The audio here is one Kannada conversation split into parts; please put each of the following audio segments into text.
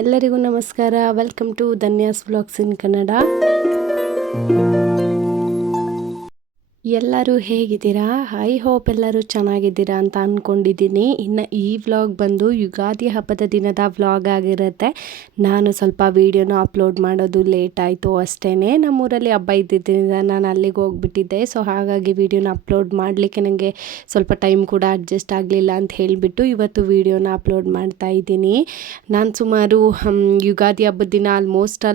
ಎಲ್ಲರಿಗೂ ನಮಸ್ಕಾರ. Welcome to Dhanya's vlogs in Kannada. ಎಲ್ಲರೂ ಹೇಗಿದ್ದೀರಾ? ಐ ಹೋಪ್ ಎಲ್ಲರೂ ಚೆನ್ನಾಗಿದ್ದೀರಾ ಅಂತ ಅಂದ್ಕೊಂಡಿದ್ದೀನಿ. ಇನ್ನು ಈ ವ್ಲಾಗ್ ಬಂದು ಯುಗಾದಿ ಹಬ್ಬದ ದಿನದ ವ್ಲಾಗ್ ಆಗಿರುತ್ತೆ. ನಾನು ಸ್ವಲ್ಪ ವೀಡಿಯೋನ ಅಪ್ಲೋಡ್ ಮಾಡೋದು ಲೇಟ್ ಆಯಿತು ಅಷ್ಟೇ. ನಮ್ಮೂರಲ್ಲಿ ಹಬ್ಬ ಇದ್ದಿದ್ದರಿಂದ ನಾನು ಅಲ್ಲಿಗೆ ಹೋಗ್ಬಿಟ್ಟಿದ್ದೆ. ಸೊ ಹಾಗಾಗಿ ವೀಡಿಯೋನ ಅಪ್ಲೋಡ್ ಮಾಡಲಿಕ್ಕೆ ನನಗೆ ಸ್ವಲ್ಪ ಟೈಮ್ ಕೂಡ ಅಡ್ಜಸ್ಟ್ ಆಗಲಿಲ್ಲ ಅಂತ ಹೇಳಿಬಿಟ್ಟು ಇವತ್ತು ವೀಡಿಯೋನ ಅಪ್ಲೋಡ್ ಮಾಡ್ತಾ ಇದ್ದೀನಿ. ನಾನು ಸುಮಾರು ಯುಗಾದಿ ಹಬ್ಬದ ದಿನ ಆಲ್ಮೋಸ್ಟ್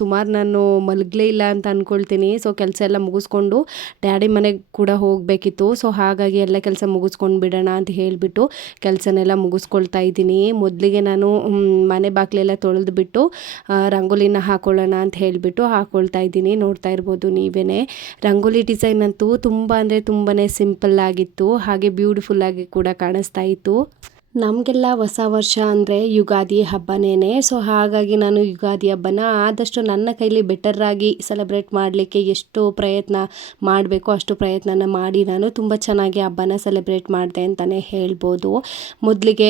ಸುಮಾರು ನಾನು ಮಲಗಲೇ ಇಲ್ಲ ಅಂತ ಅಂದ್ಕೊಳ್ತೀನಿ. ಸೊ ಕೆಲಸ ಎಲ್ಲ ಮುಗಿಸ್ಕೊಂಡು ಡ್ಯಾಡಿ ಮನೆಗೆ ಕೂಡ ಹೋಗಬೇಕಿತ್ತು. ಸೊ ಹಾಗಾಗಿ ಎಲ್ಲ ಕೆಲಸ ಮುಗಿಸ್ಕೊಂಡು ಬಿಡೋಣ ಅಂತ ಹೇಳಿಬಿಟ್ಟು ಕೆಲಸನೆಲ್ಲ ಮುಗಿಸ್ಕೊಳ್ತಾ ಇದ್ದೀನಿ. ಮೊದಲಿಗೆ ನಾನು ಮನೆ ಬಾಗಿಲೆಲ್ಲ ತೊಳೆದು ಬಿಟ್ಟು ರಂಗೋಲಿನ ಹಾಕೊಳ್ಳೋಣ ಅಂತ ಹೇಳಿಬಿಟ್ಟು ಹಾಕ್ಕೊಳ್ತಾ ಇದ್ದೀನಿ. ನೋಡ್ತಾ ಇರ್ಬೋದು ನೀವೇ. ರಂಗೋಲಿ ಡಿಸೈನ್ ಅಂತೂ ತುಂಬ ಅಂದರೆ ತುಂಬಾ ಸಿಂಪಲ್ ಆಗಿತ್ತು, ಹಾಗೆ ಬ್ಯೂಟಿಫುಲ್ಲಾಗಿ ಕೂಡ ಕಾಣಿಸ್ತಾ ಇತ್ತು. ನಮಗೆಲ್ಲ ಹೊಸ ವರ್ಷ ಅಂದರೆ ಯುಗಾದಿ ಹಬ್ಬನೇ. ಸೊ ಹಾಗಾಗಿ ನಾನು ಯುಗಾದಿ ಹಬ್ಬನ ಆದಷ್ಟು ನನ್ನ ಕೈಲಿ ಬೆಟರಾಗಿ ಸೆಲೆಬ್ರೇಟ್ ಮಾಡಲಿಕ್ಕೆ ಎಷ್ಟು ಪ್ರಯತ್ನ ಮಾಡಬೇಕೋ ಅಷ್ಟು ಪ್ರಯತ್ನನ ಮಾಡಿ ನಾನು ತುಂಬ ಚೆನ್ನಾಗಿ ಹಬ್ಬನ ಸೆಲೆಬ್ರೇಟ್ ಮಾಡಿದೆ ಅಂತಲೇ ಹೇಳ್ಬೋದು. ಮೊದಲಿಗೆ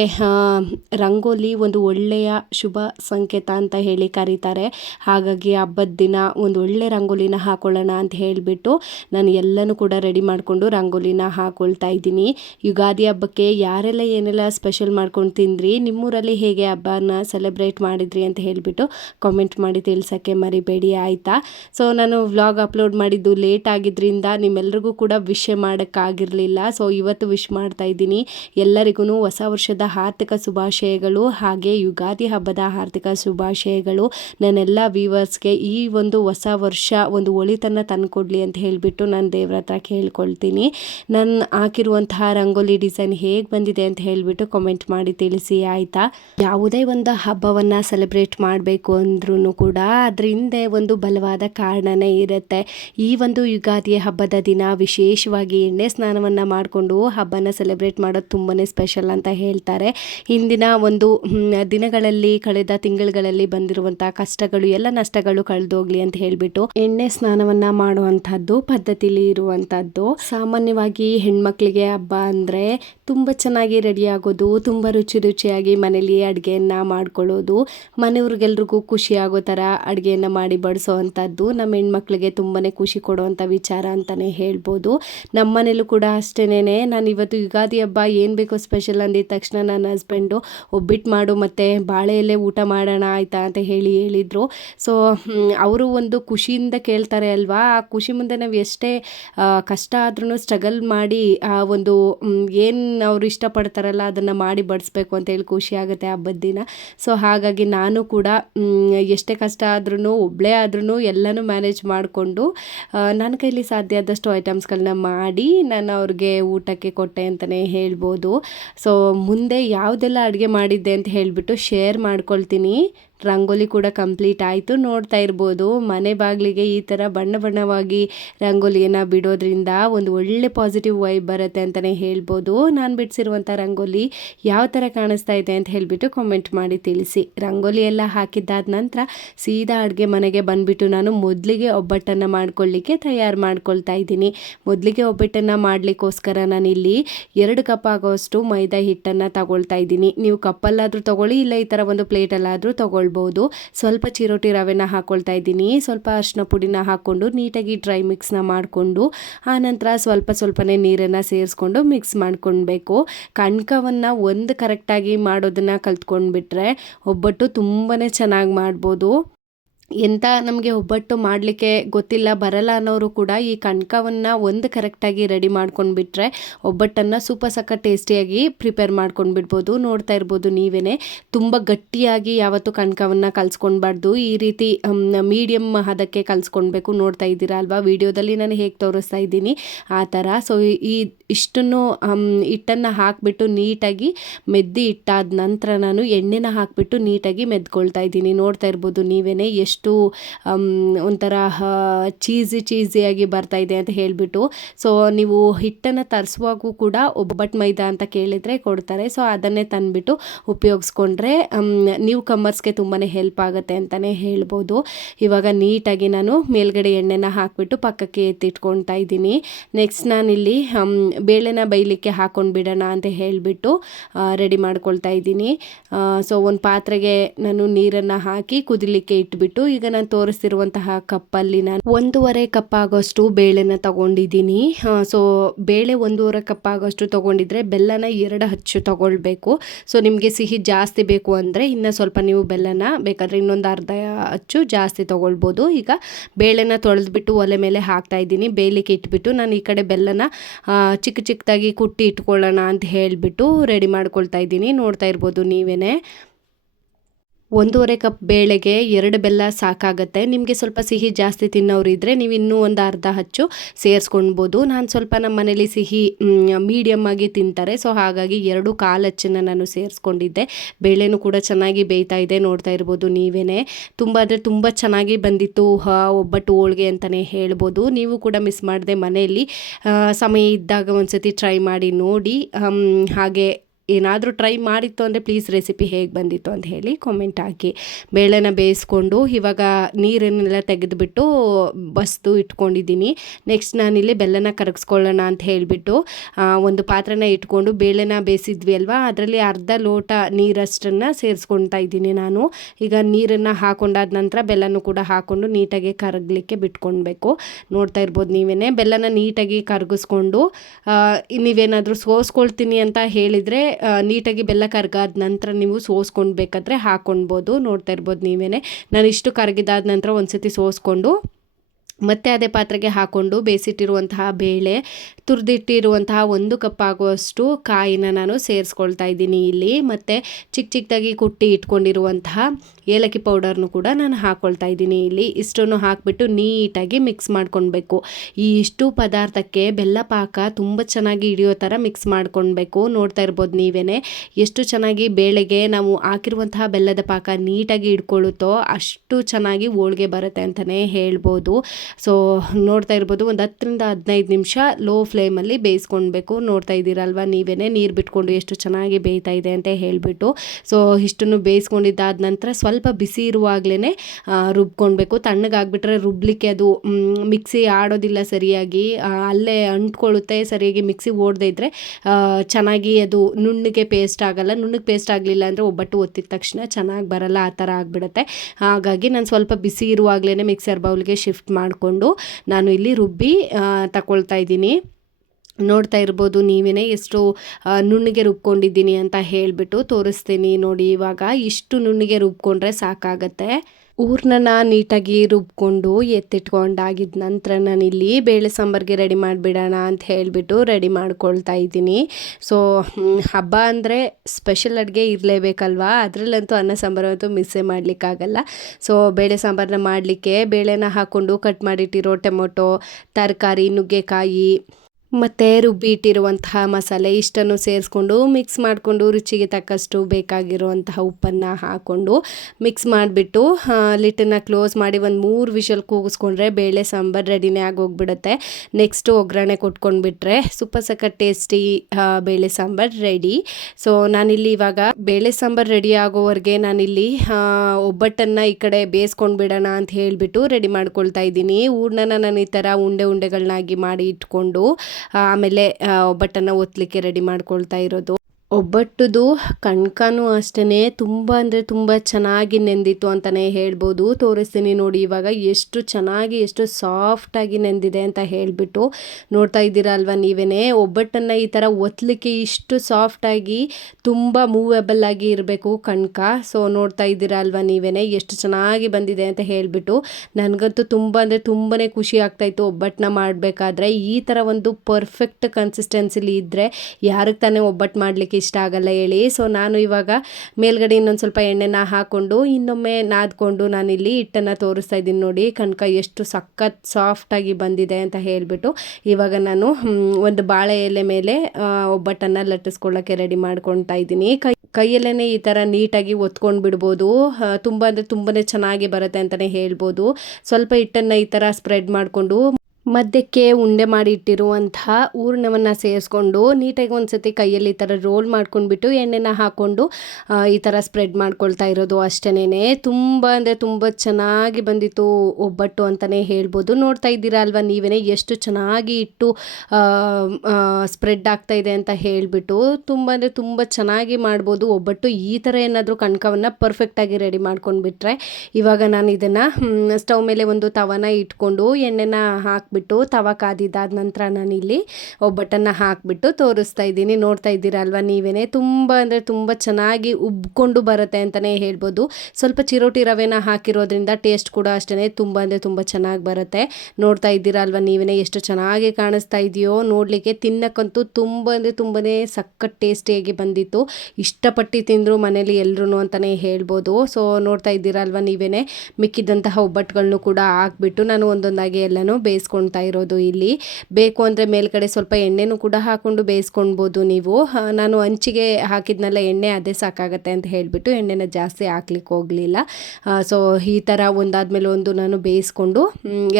ರಂಗೋಲಿ ಒಂದು ಒಳ್ಳೆಯ ಶುಭ ಸಂಕೇತ ಅಂತ ಹೇಳಿ ಕರೀತಾರೆ. ಹಾಗಾಗಿ ಹಬ್ಬದ ದಿನ ಒಂದು ಒಳ್ಳೆ ರಂಗೋಲಿನ ಹಾಕೊಳ್ಳೋಣ ಅಂತ ಹೇಳಿಬಿಟ್ಟು ನಾನು ಎಲ್ಲನೂ ಕೂಡ ರೆಡಿ ಮಾಡಿಕೊಂಡು ರಂಗೋಲಿನ ಹಾಕ್ಕೊಳ್ತಾ ಇದ್ದೀನಿ. ಯುಗಾದಿ ಹಬ್ಬಕ್ಕೆ ಯಾರೆಲ್ಲ ಏನೆಲ್ಲ ಸ್ಪೆಷಲ್ ಮಾಡ್ಕೊಂಡು ತಿಂದ್ರಿ, ನಿಮ್ಮೂರಲ್ಲಿ ಹೇಗೆ ಹಬ್ಬನ ಸೆಲೆಬ್ರೇಟ್ ಮಾಡಿದ್ರಿ ಅಂತ ಹೇಳಿಬಿಟ್ಟು ಕಾಮೆಂಟ್ ಮಾಡಿ ತಿಳಿಸೋಕ್ಕೆ ಮರಿಬೇಡಿ ಆಯಿತಾ. ಸೊ ನಾನು ವ್ಲಾಗ್ ಅಪ್ಲೋಡ್ ಮಾಡಿದ್ದು ಲೇಟ್ ಆಗಿದ್ದರಿಂದ ನಿಮ್ಮೆಲ್ರಿಗೂ ಕೂಡ ವಿಶ್ ಮಾಡೋಕ್ಕಾಗಿರಲಿಲ್ಲ. ಸೊ ಇವತ್ತು ವಿಶ್ ಮಾಡ್ತಾ ಇದ್ದೀನಿ ಎಲ್ಲರಿಗೂ ಹೊಸ ವರ್ಷದ ಆರ್ಥಿಕ ಶುಭಾಶಯಗಳು, ಹಾಗೆ ಯುಗಾದಿ ಹಬ್ಬದ ಆರ್ಥಿಕ ಶುಭಾಶಯಗಳು. ನನ್ನೆಲ್ಲ ವ್ಯೂವರ್ಸ್ಗೆ ಈ ಒಂದು ಹೊಸ ವರ್ಷ ಒಂದು ಒಳಿತನ್ನು ತಂದುಕೊಡ್ಲಿ ಅಂತ ಹೇಳಿಬಿಟ್ಟು ನಾನು ದೇವ್ರ ಹತ್ರ ಕೇಳ್ಕೊಳ್ತೀನಿ. ನಾನು ಹಾಕಿರುವಂತಹ ರಂಗೋಲಿ ಡಿಸೈನ್ ಹೇಗೆ ಬಂದಿದೆ ಅಂತ ಹೇಳಿಬಿಟ್ಟು ಕಾಮೆಂಟ್ ಮಾಡಿ ತಿಳಿಸಿ ಆಯಿತಾ. ಯಾವುದೇ ಒಂದು ಹಬ್ಬವನ್ನು ಸೆಲೆಬ್ರೇಟ್ ಮಾಡಬೇಕು ಅಂದ್ರೂ ಕೂಡ ಅದ್ರ ಹಿಂದೆ ಒಂದು ಬಲವಾದ ಕಾರಣನೇ ಇರುತ್ತೆ. ಈ ಒಂದು ಯುಗಾದಿ ಹಬ್ಬದ ದಿನ ವಿಶೇಷವಾಗಿ ಎಣ್ಣೆ ಸ್ನಾನವನ್ನು ಮಾಡಿಕೊಂಡು ಹಬ್ಬನ ಸೆಲೆಬ್ರೇಟ್ ಮಾಡೋದು ತುಂಬಾ ಸ್ಪೆಷಲ್ ಅಂತ ಹೇಳ್ತಾರೆ. ಇಂದಿನ ಒಂದು ದಿನಗಳಲ್ಲಿ ಕಳೆದ ತಿಂಗಳುಗಳಲ್ಲಿ ಬಂದಿರುವಂಥ ಕಷ್ಟಗಳು ಎಲ್ಲ ನಷ್ಟಗಳು ಕಳೆದೋಗ್ಲಿ ಅಂತ ಹೇಳಿಬಿಟ್ಟು ಎಣ್ಣೆ ಸ್ನಾನವನ್ನು ಮಾಡುವಂಥದ್ದು ಪದ್ಧತಿಲಿ ಇರುವಂಥದ್ದು. ಸಾಮಾನ್ಯವಾಗಿ ಹೆಣ್ಮಕ್ಳಿಗೆ ಹಬ್ಬ ಅಂದರೆ ತುಂಬ ಚೆನ್ನಾಗಿ ರೆಡಿ ಆಗೋದು, ತುಂಬ ರುಚಿಯಾಗಿ ಮನೇಲಿ ಅಡುಗೆಯನ್ನು ಮಾಡ್ಕೊಳ್ಳೋದು, ಮನೆಯವ್ರಿಗೆಲ್ರಿಗೂ ಖುಷಿ ಆಗೋ ಥರ ಅಡುಗೆಯನ್ನು ಮಾಡಿ ಬಡಿಸೋ ಅಂಥದ್ದು ನಮ್ಮ ಹೆಣ್ಮಕ್ಳಿಗೆ ತುಂಬಾ ಖುಷಿ ಕೊಡುವಂಥ ವಿಚಾರ ಅಂತಲೇ ಹೇಳ್ಬೋದು. ನಮ್ಮ ಮನೇಲೂ ಕೂಡ ಅಷ್ಟೇನೆ. ನಾನು ಇವತ್ತು ಯುಗಾದಿ ಹಬ್ಬ ಏನು ಬೇಕೋ ಸ್ಪೆಷಲ್ ಅಂದಿದ ತಕ್ಷಣ ನನ್ನ ಹಸ್ಬೆಂಡು ಒಬ್ಬಿಟ್ಟು ಮಾಡು ಮತ್ತು ಬಾಳೆ ಎಲೆ ಊಟ ಮಾಡೋಣ ಆಯಿತಾ ಅಂತ ಹೇಳಿದರು. ಸೊ ಅವರು ಒಂದು ಖುಷಿಯಿಂದ ಕೇಳ್ತಾರೆ ಅಲ್ವಾ, ಆ ಖುಷಿ ಮುಂದೆ ನಾವು ಎಷ್ಟೇ ಕಷ್ಟ ಆದ್ರೂ ಸ್ಟ್ರಗಲ್ ಮಾಡಿ ಆ ಒಂದು ಏನು ಅವರು ಇಷ್ಟಪಡ್ತಾರಲ್ಲ ಅದನ್ನು ಮಾಡಿ ಬಡಿಸ್ಬೇಕು ಅಂತೇಳಿ ಖುಷಿ ಆಗುತ್ತೆ ಹಬ್ಬದ ದಿನ. ಸೊ ಹಾಗಾಗಿ ನಾನು ಕೂಡ ಎಷ್ಟೇ ಕಷ್ಟ ಆದ್ರೂ ಒಬ್ಬಳೇ ಆದ್ರೂ ಎಲ್ಲನೂ ಮ್ಯಾನೇಜ್ ಮಾಡಿಕೊಂಡು ನನ್ನ ಕೈಲಿ ಸಾಧ್ಯ ಆದಷ್ಟು ಐಟಮ್ಸ್ಗಳನ್ನ ಮಾಡಿ ನಾನು ಅವ್ರಿಗೆ ಊಟಕ್ಕೆ ಕೊಟ್ಟೆ ಅಂತಲೇ ಹೇಳ್ಬೋದು. ಸೊ ಮುಂದೆ ಯಾವುದೆಲ್ಲ ಅಡುಗೆ ಮಾಡಿದ್ದೆ ಅಂತ ಹೇಳಿಬಿಟ್ಟು ಶೇರ್ ಮಾಡ್ಕೊಳ್ತೀನಿ. ರಂಗೋಲಿ ಕೂಡ ಕಂಪ್ಲೀಟ್ ಆಯಿತು. ನೋಡ್ತಾ ಇರ್ಬೋದು ಮನೆ ಬಾಗಿಲಿಗೆ ಈ ಥರ ಬಣ್ಣವಾಗಿ ರಂಗೋಲಿಯನ್ನು ಬಿಡೋದ್ರಿಂದ ಒಂದು ಒಳ್ಳೆ ಪಾಸಿಟಿವ್ ವೈಬ್ ಬರುತ್ತೆ ಅಂತಲೇ ಹೇಳ್ಬೋದು. ನಾನು ಬಿಡಿಸಿರುವಂಥ ರಂಗೋಲಿ ಯಾವ ಥರ ಕಾಣಿಸ್ತಾ ಇದೆ ಅಂತ ಹೇಳಿಬಿಟ್ಟು ಕಾಮೆಂಟ್ ಮಾಡಿ ತಿಳಿಸಿ. ರಂಗೋಲಿ ಎಲ್ಲ ಹಾಕಿದ್ದಾದ ನಂತರ ಸೀದಾ ಅಡುಗೆ ಮನೆಗೆ ಬಂದುಬಿಟ್ಟು ನಾನು ಮೊದಲಿಗೆ ಒಬ್ಬಟ್ಟನ್ನು ಮಾಡ್ಕೊಳ್ಳಿಕ್ಕೆ ತಯಾರು ಮಾಡ್ಕೊಳ್ತಾ ಇದ್ದೀನಿ. ಮೊದಲಿಗೆ ಒಬ್ಬಟ್ಟನ್ನು ಮಾಡಲಿಕ್ಕೋಸ್ಕರ ನಾನಿಲ್ಲಿ 2 ಕಪ್ ಆಗೋಷ್ಟು ಮೈದಾ ಹಿಟ್ಟನ್ನು ತಗೊಳ್ತಾ ಇದ್ದೀನಿ. ನೀವು ಕಪ್ಪಲ್ಲಾದರೂ ತೊಗೊಳ್ಳಿ, ಇಲ್ಲ ಈ ಥರ ಒಂದು ಪ್ಲೇಟಲ್ಲಾದರೂ ತೊಗೊಳ್ಬೋದು. ಸ್ವಲ್ಪ ಚಿರೋಟಿ ರವೆನ ಹಾಕ್ಕೊಳ್ತಾ ಇದ್ದೀನಿ. ಸ್ವಲ್ಪ ಅರಿಶಿನ ಪುಡಿನ ಹಾಕ್ಕೊಂಡು ನೀಟಾಗಿ ಡ್ರೈ ಮಿಕ್ಸ್ನ ಮಾಡಿಕೊಂಡು ಆನಂತರ ಸ್ವಲ್ಪನೇ ನೀರನ್ನು ಸೇರಿಸ್ಕೊಂಡು ಮಿಕ್ಸ್ ಮಾಡ್ಕೊಳ್ಬೇಕು. ಕಣ್ಕವನ್ನು ಒಂದು ಕರೆಕ್ಟಾಗಿ ಮಾಡೋದನ್ನು ಕಲ್ತ್ಕೊಂಡ್ಬಿಟ್ರೆ ಒಬ್ಬಟ್ಟು ತುಂಬಾ ಚೆನ್ನಾಗಿ ಮಾಡ್ಬೋದು. ಎಂಥ ನಮಗೆ ಒಬ್ಬಟ್ಟು ಮಾಡಲಿಕ್ಕೆ ಗೊತ್ತಿಲ್ಲ ಬರಲ್ಲ ಅನ್ನೋರು ಕೂಡ ಈ ಕಣ್ಕವನ್ನು ಒಂದು ಕರೆಕ್ಟಾಗಿ ರೆಡಿ ಮಾಡ್ಕೊಂಡ್ಬಿಟ್ರೆ ಒಬ್ಬಟ್ಟನ್ನು ಸೂಪರ್ ಟೇಸ್ಟಿಯಾಗಿ ಪ್ರಿಪೇರ್ ಮಾಡ್ಕೊಂಡ್ಬಿಡ್ಬೋದು. ನೋಡ್ತಾ ಇರ್ಬೋದು ನೀವೇ, ತುಂಬ ಗಟ್ಟಿಯಾಗಿ ಯಾವತ್ತೂ ಕಣ್ಕವನ್ನು ಕಲಿಸ್ಕೊಳ್ಬಾರ್ದು. ಈ ರೀತಿ ಮೀಡಿಯಮ್ ಹದಕ್ಕೆ ಕಲಿಸ್ಕೊಳ್ಬೇಕು. ನೋಡ್ತಾ ಇದ್ದೀರಾ ಅಲ್ವಾ ವಿಡಿಯೋದಲ್ಲಿ ನಾನು ಹೇಗೆ ತೋರಿಸ್ತಾ ಇದ್ದೀನಿ ಆ ಥರ. ಸೊ ಇಷ್ಟನ್ನು ಹಿಟ್ಟನ್ನು ಹಾಕಿಬಿಟ್ಟು ನೀಟಾಗಿ ಮೆದ್ದಿ ಇಟ್ಟಾದ ನಂತರ ನಾನು ಎಣ್ಣೆನ ಹಾಕಿಬಿಟ್ಟು ನೀಟಾಗಿ ಮೆದ್ಕೊಳ್ತಾ ಇದ್ದೀನಿ. ನೋಡ್ತಾ ಇರ್ಬೋದು ನೀವೇ ಅಷ್ಟು ಒಂಥರ ಚೀಸಿಯಾಗಿ ಬರ್ತಾಯಿದೆ ಅಂತ ಹೇಳಿಬಿಟ್ಟು. ಸೊ ನೀವು ಹಿಟ್ಟನ್ನು ತರಿಸುವಾಗೂ ಕೂಡ ಒಬ್ಬಟ್ಟು ಮೈದಾ ಅಂತ ಕೇಳಿದರೆ ಕೊಡ್ತಾರೆ. ಸೊ ಅದನ್ನೇ ತಂದುಬಿಟ್ಟು ಉಪಯೋಗಿಸ್ಕೊಂಡ್ರೆ ನ್ಯೂ ಕಮ್ಮರ್ಸ್ಗೆ ತುಂಬಾ ಹೆಲ್ಪ್ ಆಗುತ್ತೆ ಅಂತಲೇ ಹೇಳ್ಬೋದು. ಇವಾಗ ನೀಟಾಗಿ ನಾನು ಮೇಲ್ಗಡೆ ಎಣ್ಣೆನ ಹಾಕಿಬಿಟ್ಟು ಪಕ್ಕಕ್ಕೆ ಎತ್ತಿಟ್ಕೊಳ್ತಾ ಇದ್ದೀನಿ. ನೆಕ್ಸ್ಟ್ ನಾನಿಲ್ಲಿ ಬೇಳೆನ ಬೈಲಿಕ್ಕೆ ಹಾಕೊಂಡು ಬಿಡೋಣ ಅಂತ ಹೇಳಿಬಿಟ್ಟು ರೆಡಿ ಮಾಡ್ಕೊಳ್ತಾ ಇದ್ದೀನಿ. ಸೊ ಒಂದು ಪಾತ್ರೆಗೆ ನಾನು ನೀರನ್ನು ಹಾಕಿ ಕುದಿಲಿಕ್ಕೆ ಇಟ್ಬಿಟ್ಟು ಈಗ ನಾನು ತೋರಿಸ್ತಿರುವಂತಹ ಕಪ್ಪಲ್ಲಿ ನಾನು 1.5 ಕಪ್ ಆಗೋಷ್ಟು ಬೇಳೆನ ತಗೊಂಡಿದ್ದೀನಿ. ಸೊ ಬೇಳೆ 1.5 ಕಪ್ ಆಗೋಷ್ಟು ತಗೊಂಡಿದ್ರೆ ಬೆಲ್ಲನ 2 ಅಚ್ಚು ತಗೊಳ್ಬೇಕು. ಸೊ ನಿಮಗೆ ಸಿಹಿ ಜಾಸ್ತಿ ಬೇಕು ಅಂದರೆ ಇನ್ನು ಸ್ವಲ್ಪ ನೀವು ಬೆಲ್ಲನ ಬೇಕಾದರೆ ಇನ್ನೊಂದು ಅರ್ಧ ಅಚ್ಚು ಜಾಸ್ತಿ ತಗೊಳ್ಬೋದು. ಈಗ ಬೇಳೆನ ತೊಳೆದ್ಬಿಟ್ಟು ಒಲೆ ಮೇಲೆ ಹಾಕ್ತಾ ಇದ್ದೀನಿ. ಬೇಯಲಿಕ್ಕೆ ಇಟ್ಬಿಟ್ಟು ನಾನು ಈ ಕಡೆ ಬೆಲ್ಲನ ಚಿಕ್ಕದಾಗಿ ಕುಟ್ಟಿ ಇಟ್ಕೊಳ್ಳೋಣ ಅಂತ ಹೇಳಿಬಿಟ್ಟು ರೆಡಿ ಮಾಡ್ಕೊಳ್ತಾ ಇದ್ದೀನಿ. ನೋಡ್ತಾ ಇರ್ಬೋದು ನೀವೇನೆ. 1.5 ಕಪ್ ಬೇಳೆಗೆ 2 ಬೆಲ್ಲ ಸಾಕಾಗುತ್ತೆ. ನಿಮಗೆ ಸ್ವಲ್ಪ ಸಿಹಿ ಜಾಸ್ತಿ ತಿನ್ನೋರು ಇದ್ದರೆ ನೀವು ಇನ್ನೂ ಒಂದು ಅರ್ಧ ಅಚ್ಚು ಸೇರಿಸ್ಕೊಳ್ಬೋದು. ನಾನು ಸ್ವಲ್ಪ ನಮ್ಮ ಮನೇಲಿ ಸಿಹಿ ಮೀಡಿಯಮ್ ಆಗಿ ತಿಂತಾರೆ. ಸೊ ಹಾಗಾಗಿ 2 ಅಚ್ಚನ್ನು ನಾನು ಸೇರಿಸ್ಕೊಂಡಿದ್ದೆ. ಬೇಳೆನೂ ಕೂಡ ಚೆನ್ನಾಗಿ ಬೇಯ್ತಾ ಇದೆ, ನೋಡ್ತಾ ಇರ್ಬೋದು ನೀವೇ. ತುಂಬ ಚೆನ್ನಾಗಿ ಬಂದಿತ್ತು ಒಬ್ಬಟ್ಟು ಹೋಳಿಗೆ ಅಂತಲೇ ಹೇಳ್ಬೋದು. ನೀವು ಕೂಡ ಮಿಸ್ ಮಾಡದೆ ಮನೆಯಲ್ಲಿ ಸಮಯ ಇದ್ದಾಗ ಒಂದ್ಸತಿ ಟ್ರೈ ಮಾಡಿ ನೋಡಿ. ಹಾಗೆ ಏನಾದರೂ ಟ್ರೈ ಮಾಡಿತ್ತು ಅಂದರೆ ಪ್ಲೀಸ್ ರೆಸಿಪಿ ಹೇಗೆ ಬಂದಿತ್ತು ಅಂತ ಹೇಳಿ ಕಾಮೆಂಟ್ ಹಾಕಿ. ಬೇಳೆನ ಬೇಯಿಸ್ಕೊಂಡು ಇವಾಗ ನೀರನ್ನೆಲ್ಲ ತೆಗೆದುಬಿಟ್ಟು ಬಸ್ದು ಇಟ್ಕೊಂಡಿದ್ದೀನಿ. ನೆಕ್ಸ್ಟ್ ನಾನಿಲ್ಲಿ ಬೆಲ್ಲನ ಕರಗಿಸ್ಕೊಳ್ಳೋಣ ಅಂತ ಹೇಳಿಬಿಟ್ಟು ಒಂದು ಪಾತ್ರೆನ ಇಟ್ಕೊಂಡು ಬೇಳೆನ ಬೇಯಿಸಿದ್ವಿ ಅಲ್ವಾ, ಅದರಲ್ಲಿ ಅರ್ಧ ಲೋಟ ನೀರಷ್ಟನ್ನು ಸೇರಿಸ್ಕೊಳ್ತಾ ಇದ್ದೀನಿ ನಾನು. ಈಗ ನೀರನ್ನು ಹಾಕೊಂಡಾದ ನಂತರ ಬೆಲ್ಲನೂ ಕೂಡ ಹಾಕ್ಕೊಂಡು ನೀಟಾಗಿ ಕರಗಲಿಕ್ಕೆ ಬಿಟ್ಕೊಳ್ಬೇಕು. ನೋಡ್ತಾ ಇರ್ಬೋದು ನೀವೇ. ಬೆಲ್ಲನ ನೀಟಾಗಿ ಕರಗಿಸ್ಕೊಂಡು ನೀವೇನಾದರೂ ಸೋಸ್ಕೊಳ್ತೀನಿ ಅಂತ ಹೇಳಿದರೆ ನೀಟಾಗಿ ಬೆಲ್ಲ ಕರಗಾದ ನಂತರ ನೀವು ಸೋಸ್ಕೊಳ್ಬೇಕಾದ್ರೆ ಹಾಕ್ಕೊಳ್ಬೋದು. ನೋಡ್ತಾ ಇರ್ಬೋದು ನೀವೇ. ನಾನು ಇಷ್ಟು ಕರಗಿದಾದ ನಂತರ ಒಂದ್ಸತಿ ಸೋಸ್ಕೊಂಡು ಮತ್ತೆ ಅದೇ ಪಾತ್ರೆಗೆ ಹಾಕ್ಕೊಂಡು ಬೇಯಿಸಿಟ್ಟಿರುವಂತಹ ಬೇಳೆ, ತುರಿದಿಟ್ಟಿರುವಂತಹ 1 ಕಪ್ ಆಗುವಷ್ಟು ಕಾಯಿನ ನಾನು ಸೇರಿಸ್ಕೊಳ್ತಾ ಇದ್ದೀನಿ ಇಲ್ಲಿ. ಮತ್ತು ಚಿಕ್ಕದಾಗಿ ಕುಟ್ಟಿ ಇಟ್ಕೊಂಡಿರುವಂತಹ ಏಲಕ್ಕಿ ಪೌಡರ್ನು ಕೂಡ ನಾನು ಹಾಕ್ಕೊಳ್ತಾ ಇದ್ದೀನಿ ಇಲ್ಲಿ. ಇಷ್ಟನ್ನು ಹಾಕಿಬಿಟ್ಟು ನೀಟಾಗಿ ಮಿಕ್ಸ್ ಮಾಡ್ಕೊಳ್ಬೇಕು. ಈ ಇಷ್ಟು ಪದಾರ್ಥಕ್ಕೆ ಬೆಲ್ಲ ಪಾಕ ತುಂಬ ಚೆನ್ನಾಗಿ ಹಿಡಿಯೋ ಥರ ಮಿಕ್ಸ್ ಮಾಡ್ಕೊಳ್ಬೇಕು. ನೋಡ್ತಾ ಇರ್ಬೋದು ನೀವೇ ಎಷ್ಟು ಚೆನ್ನಾಗಿ ಬೇಳೆಗೆ ನಾವು ಹಾಕಿರುವಂತಹ ಬೆಲ್ಲದ ಪಾಕ ನೀಟಾಗಿ ಹಿಡ್ಕೊಳ್ಳುತ್ತೋ ಅಷ್ಟು ಚೆನ್ನಾಗಿ ಹೋಳಿಗೆ ಬರುತ್ತೆ ಅಂತಲೇ ಹೇಳ್ಬೋದು. ಸೊ ನೋಡ್ತಾ ಇರ್ಬೋದು ಒಂದು 10ರಿಂದ 15 ನಿಮಿಷ ಲೋ ಫ್ಲೇಮಲ್ಲಿ ಬೇಯಿಸ್ಕೊಳ್ಬೇಕು. ನೋಡ್ತಾ ಇದ್ದೀರಲ್ವ ನೀವೇ, ನೀರು ಬಿಟ್ಕೊಂಡು ಎಷ್ಟು ಚೆನ್ನಾಗಿ ಬೇಯ್ತಾ ಇದೆ ಅಂತ ಹೇಳಿಬಿಟ್ಟು. ಸೊ ಇಷ್ಟನ್ನು ಬೇಯಿಸ್ಕೊಂಡಿದ್ದಾದ ನಂತರ ಸ್ವಲ್ಪ ಬಿಸಿ ಇರುವಾಗಲೇ ರುಬ್ಕೊಳ್ಬೇಕು. ತಣ್ಣಗಾಗ್ಬಿಟ್ರೆ ರುಬ್ಲಿಕ್ಕೆ ಅದು ಮಿಕ್ಸಿ ಆಡೋದಿಲ್ಲ ಸರಿಯಾಗಿ, ಅಲ್ಲೇ ಅಂಟ್ಕೊಳ್ಳುತ್ತೆ. ಸರಿಯಾಗಿ ಮಿಕ್ಸಿ ಓಡದೇ ಇದ್ದರೆ ಚೆನ್ನಾಗಿ ಅದು ನುಣ್ಣಗೆ ಪೇಸ್ಟ್ ಆಗಲ್ಲ. ನುಣ್ಣಗೆ ಪೇಸ್ಟ್ ಆಗಲಿಲ್ಲ ಅಂದರೆ ಒಬ್ಬಟ್ಟು ಒತ್ತಿದ ತಕ್ಷಣ ಚೆನ್ನಾಗಿ ಬರಲ್ಲ, ಆ ಥರ ಆಗಿಬಿಡುತ್ತೆ. ಹಾಗಾಗಿ ನಾನು ಸ್ವಲ್ಪ ಬಿಸಿ ಇರುವಾಗಲೇ ಮಿಕ್ಸರ್ ಬೌಲ್ಗೆ ಶಿಫ್ಟ್ ಮಾಡಿಕೊಂಡು ನಾನು ಇಲ್ಲಿ ರುಬ್ಬಿ ತಗೊಳ್ತಾ ಇದ್ದೀನಿ. ನೋಡ್ತಾ ಇರ್ಬೋದು ನೀವೇ ಎಷ್ಟು ನುಣ್ಣಗೆ ರುಬ್ಕೊಂಡಿದ್ದೀನಿ ಅಂತ ಹೇಳಿಬಿಟ್ಟು ತೋರಿಸ್ತೀನಿ ನೋಡಿ. ಇವಾಗ ಇಷ್ಟು ನುಣ್ಣಗೆ ರುಬ್ಕೊಂಡ್ರೆ ಸಾಕಾಗತ್ತೆ. ಹೂರ್ಣನ ನೀಟಾಗಿ ರುಬ್ಕೊಂಡು ಎತ್ತಿಟ್ಕೊಂಡಾಗಿದ್ದ ನಂತರ ನಾನಿಲ್ಲಿ ಬೇಳೆ ಸಾಂಬಾರಿಗೆ ರೆಡಿ ಮಾಡಿಬಿಡೋಣ ಅಂತ ಹೇಳಿಬಿಟ್ಟು ರೆಡಿ ಮಾಡ್ಕೊಳ್ತಾ ಇದ್ದೀನಿ. ಸೊ ಹಬ್ಬ ಅಂದರೆ ಸ್ಪೆಷಲ್ ಅಡುಗೆ ಇರಲೇಬೇಕಲ್ವಾ, ಅದರಲ್ಲಂತೂ ಅನ್ನ ಸಾಂಬಾರು ಅಂತೂ ಮಿಸ್ಸೇ ಮಾಡಲಿಕ್ಕಾಗಲ್ಲ. ಸೊ ಬೇಳೆ ಸಾಂಬಾರನ್ನ ಮಾಡಲಿಕ್ಕೆ ಬೇಳೆನ ಹಾಕ್ಕೊಂಡು ಕಟ್ ಮಾಡಿಟ್ಟಿರೋ ಟೊಮೊಟೊ, ತರಕಾರಿ, ನುಗ್ಗೆಕಾಯಿ ಮತ್ತು ರುಬ್ಬಿ ಇಟ್ಟಿರುವಂತಹ ಮಸಾಲೆ ಇಷ್ಟನ್ನು ಸೇರಿಸ್ಕೊಂಡು ಮಿಕ್ಸ್ ಮಾಡಿಕೊಂಡು ರುಚಿಗೆ ತಕ್ಕಷ್ಟು ಬೇಕಾಗಿರುವಂತಹ ಉಪ್ಪನ್ನು ಹಾಕ್ಕೊಂಡು ಮಿಕ್ಸ್ ಮಾಡಿಬಿಟ್ಟು ಲಿಟ್ಟನ್ನು ಕ್ಲೋಸ್ ಮಾಡಿ ಒಂದು 3 ವಿಷಲ್ ಕೂಗಿಸ್ಕೊಂಡ್ರೆ ಬೇಳೆ ಸಾಂಬಾರು ರೆಡಿನೇ ಆಗೋಗ್ಬಿಡುತ್ತೆ. ನೆಕ್ಸ್ಟು ಒಗ್ಗರಣೆ ಕೊಟ್ಕೊಂಡ್ಬಿಟ್ರೆ ಸಖತ್ ಟೇಸ್ಟಿ ಬೇಳೆ ಸಾಂಬಾರು ರೆಡಿ. ಸೊ ನಾನಿಲ್ಲಿ ಇವಾಗ ಬೇಳೆ ಸಾಂಬಾರು ರೆಡಿ ಆಗೋವರೆಗೆ ನಾನಿಲ್ಲಿ ಒಬ್ಬಟ್ಟನ್ನು ಈ ಕಡೆ ಬೇಯಿಸ್ಕೊಂಡು ಬಿಡೋಣ ಅಂತ ಹೇಳಿಬಿಟ್ಟು ರೆಡಿ ಮಾಡ್ಕೊಳ್ತಾ ಇದ್ದೀನಿ. ಹೂರ್ಣನ ನಾನು ಈ ಥರ ಉಂಡೆಗಳನ್ನಾಗಿ ಮಾಡಿ ಇಟ್ಕೊಂಡು ಆಮೇಲೆ ಒಬ್ಬಟ್ಟನ್ನು ಒತ್ತಲಿಕ್ಕೆ ರೆಡಿ ಮಾಡ್ಕೊಳ್ತಾ ಇರೋದು. ಒಬ್ಬಟ್ಟುದು ಕಣ್ಕನೂ ಅಷ್ಟೇ ತುಂಬ ಅಂದರೆ ತುಂಬ ಚೆನ್ನಾಗಿ ನೆಂದಿತ್ತು ಅಂತಲೇ ಹೇಳ್ಬೋದು. ತೋರಿಸ್ತೀನಿ ನೋಡಿ ಇವಾಗ ಎಷ್ಟು ಚೆನ್ನಾಗಿ ಎಷ್ಟು ಸಾಫ್ಟಾಗಿ ನೆಂದಿದೆ ಅಂತ ಹೇಳಿಬಿಟ್ಟು. ನೋಡ್ತಾ ಇದ್ದೀರಾ ಅಲ್ವಾ ನೀವೇ. ಒಬ್ಬಟ್ಟನ್ನು ಈ ಥರ ಒತ್ತಲಿಕ್ಕೆ ಇಷ್ಟು ಸಾಫ್ಟಾಗಿ ತುಂಬ ಮೂವೆಬಲ್ ಆಗಿ ಇರಬೇಕು ಕಣ್ಕ. ಸೊ ನೋಡ್ತಾ ಇದ್ದೀರಾ ಅಲ್ವಾ ನೀವೇ ಎಷ್ಟು ಚೆನ್ನಾಗಿ ಬಂದಿದೆ ಅಂತ ಹೇಳಿಬಿಟ್ಟು. ನನಗಂತೂ ತುಂಬ ಅಂದರೆ ತುಂಬಾ ಖುಷಿ ಆಗ್ತಾಯಿತ್ತು ಒಬ್ಬಟ್ಟನ್ನ ಮಾಡಬೇಕಾದ್ರೆ. ಈ ಥರ ಒಂದು ಪರ್ಫೆಕ್ಟ್ ಕನ್ಸಿಸ್ಟೆನ್ಸಿಲಿ ಇದ್ದರೆ ಯಾರಿಗೆ ತಾನೇ ಒಬ್ಬಟ್ಟು ಮಾಡಲಿಕ್ಕೆ ಇಷ್ಟ ಆಗಲ್ಲ ಹೇಳಿ. ಸೊ ನಾನು ಇವಾಗ ಮೇಲ್ಗಡೆ ಇನ್ನೊಂದು ಸ್ವಲ್ಪ ಎಣ್ಣೆನ ಹಾಕ್ಕೊಂಡು ಇನ್ನೊಮ್ಮೆ ನಾದ್ಕೊಂಡು ನಾನಿಲ್ಲಿ ಹಿಟ್ಟನ್ನು ತೋರಿಸ್ತಾ ಇದ್ದೀನಿ ನೋಡಿ. ಕಣ್ಕ ಎಷ್ಟು ಸಖತ್ ಸಾಫ್ಟಾಗಿ ಬಂದಿದೆ ಅಂತ ಹೇಳಿಬಿಟ್ಟು ಇವಾಗ ನಾನು ಒಂದು ಬಾಳೆ ಎಲೆ ಮೇಲೆ ಒಬ್ಬಟ್ಟನ್ನು ಲಟ್ಟಿಸ್ಕೊಳ್ಳೋಕ್ಕೆ ರೆಡಿ ಮಾಡ್ಕೊಳ್ತಾ ಇದ್ದೀನಿ. ಕೈಯಲ್ಲೇ ಈ ಥರ ನೀಟಾಗಿ ಒತ್ಕೊಂಡು ಬಿಡ್ಬೋದು. ತುಂಬ ಅಂದರೆ ತುಂಬಾ ಚೆನ್ನಾಗಿ ಬರುತ್ತೆ ಅಂತಲೇ ಹೇಳ್ಬೋದು. ಸ್ವಲ್ಪ ಹಿಟ್ಟನ್ನು ಈ ಥರ ಸ್ಪ್ರೆಡ್ ಮಾಡಿಕೊಂಡು ಮಧ್ಯಕ್ಕೆ ಉಂಡೆ ಮಾಡಿ ಇಟ್ಟಿರುವಂತಹ ಹೂರಣವನ್ನು ಸೇರಿಸ್ಕೊಂಡು ನೀಟಾಗಿ ಒಂದು ಸತಿ ಕೈಯಲ್ಲಿ ಈ ಥರ ರೋಲ್ ಮಾಡ್ಕೊಂಡ್ಬಿಟ್ಟು ಎಣ್ಣೆನ ಹಾಕ್ಕೊಂಡು ಈ ಥರ ಸ್ಪ್ರೆಡ್ ಮಾಡ್ಕೊಳ್ತಾ ಇರೋದು ಅಷ್ಟೇನೆ. ತುಂಬ ಅಂದರೆ ತುಂಬ ಚೆನ್ನಾಗಿ ಬಂದಿತ್ತು ಒಬ್ಬಟ್ಟು ಅಂತಲೇ ಹೇಳ್ಬೋದು. ನೋಡ್ತಾ ಇದ್ದೀರಾ ಅಲ್ವಾ ನೀವೇ ಎಷ್ಟು ಚೆನ್ನಾಗಿ ಇಟ್ಟು ಸ್ಪ್ರೆಡ್ ಆಗ್ತಾ ಇದೆ ಅಂತ ಹೇಳಿಬಿಟ್ಟು. ತುಂಬ ಅಂದರೆ ತುಂಬ ಚೆನ್ನಾಗಿ ಮಾಡ್ಬೋದು ಒಬ್ಬಟ್ಟು. ಈ ಥರ ಏನಾದರೂ ಕಣ್ಕವನ್ನು ಪರ್ಫೆಕ್ಟಾಗಿ ರೆಡಿ ಮಾಡ್ಕೊಂಡ್ಬಿಟ್ರೆ. ಇವಾಗ ನಾನು ಇದನ್ನು ಸ್ಟವ್ ಮೇಲೆ ಒಂದು ತವನ ಇಟ್ಕೊಂಡು ಎಣ್ಣೆನ ಹಾಕಿ ತವ ಕಾದಿದ್ದಾದ ನಂತರ ನಾನಿಲ್ಲಿ ಒಬ್ಬಟ್ಟನ್ನು ಹಾಕಿಬಿಟ್ಟು ತೋರಿಸ್ತಾ ಇದ್ದೀನಿ. ನೋಡ್ತಾ ಇದ್ದೀರಾ ಅಲ್ವಾ ನೀವೇ ತುಂಬ ಅಂದರೆ ತುಂಬ ಚೆನ್ನಾಗಿ ಉಬ್ಕೊಂಡು ಬರುತ್ತೆ ಅಂತಲೇ ಹೇಳ್ಬೋದು. ಸ್ವಲ್ಪ ಚಿರೋಟಿ ರವೆನ ಹಾಕಿರೋದ್ರಿಂದ ಟೇಸ್ಟ್ ಕೂಡ ಅಷ್ಟೇ ತುಂಬ ಅಂದರೆ ತುಂಬ ಚೆನ್ನಾಗಿ ಬರುತ್ತೆ. ನೋಡ್ತಾ ಇದ್ದೀರಾ ಅಲ್ವಾ ನೀವೇ ಎಷ್ಟು ಚೆನ್ನಾಗಿ ಕಾಣಿಸ್ತಾ ಇದೆಯೋ ನೋಡಲಿಕ್ಕೆ. ತಿನ್ನಕ್ಕಂತೂ ತುಂಬ ಅಂದರೆ ತುಂಬಾ ಸಖತ್ ಟೇಸ್ಟಿಯಾಗಿ ಬಂದಿತ್ತು. ಇಷ್ಟಪಟ್ಟು ತಿಂದರು ಮನೇಲಿ ಎಲ್ಲರೂ ಅಂತಲೇ ಹೇಳ್ಬೋದು. ಸೊ ನೋಡ್ತಾ ಇದ್ದೀರಾ ಅಲ್ವಾ ನೀವೇ ಮಿಕ್ಕಿದಂತಹ ಒಬ್ಬಟ್ಟುಗಳನ್ನು ಕೂಡ ಹಾಕ್ಬಿಟ್ಟು ನಾನು ಒಂದೊಂದಾಗಿ ಎಲ್ಲನೂ ಬೇಯಿಸ್ಕೊಳ್ತಾ ಇರೋದು. ಇಲ್ಲಿ ಬೇಕು ಅಂದರೆ ಮೇಲ್ಗಡೆ ಸ್ವಲ್ಪ ಎಣ್ಣೆನೂ ಕೂಡ ಹಾಕ್ಕೊಂಡು ಬೇಯಿಸ್ಕೊಳ್ಬೋದು ನೀವು. ನಾನು ಹಂಚಿಗೆ ಹಾಕಿದ್ನಲ್ಲ ಎಣ್ಣೆ ಅದೇ ಸಾಕಾಗತ್ತೆ ಅಂತ ಹೇಳಿಬಿಟ್ಟು ಎಣ್ಣೆನ ಜಾಸ್ತಿ ಹಾಕ್ಲಿಕ್ಕೆ ಹೋಗಲಿಲ್ಲ. ಸೊ ಈ ಥರ ಒಂದಾದ್ಮೇಲೆ ಒಂದು ನಾನು ಬೇಯಿಸ್ಕೊಂಡು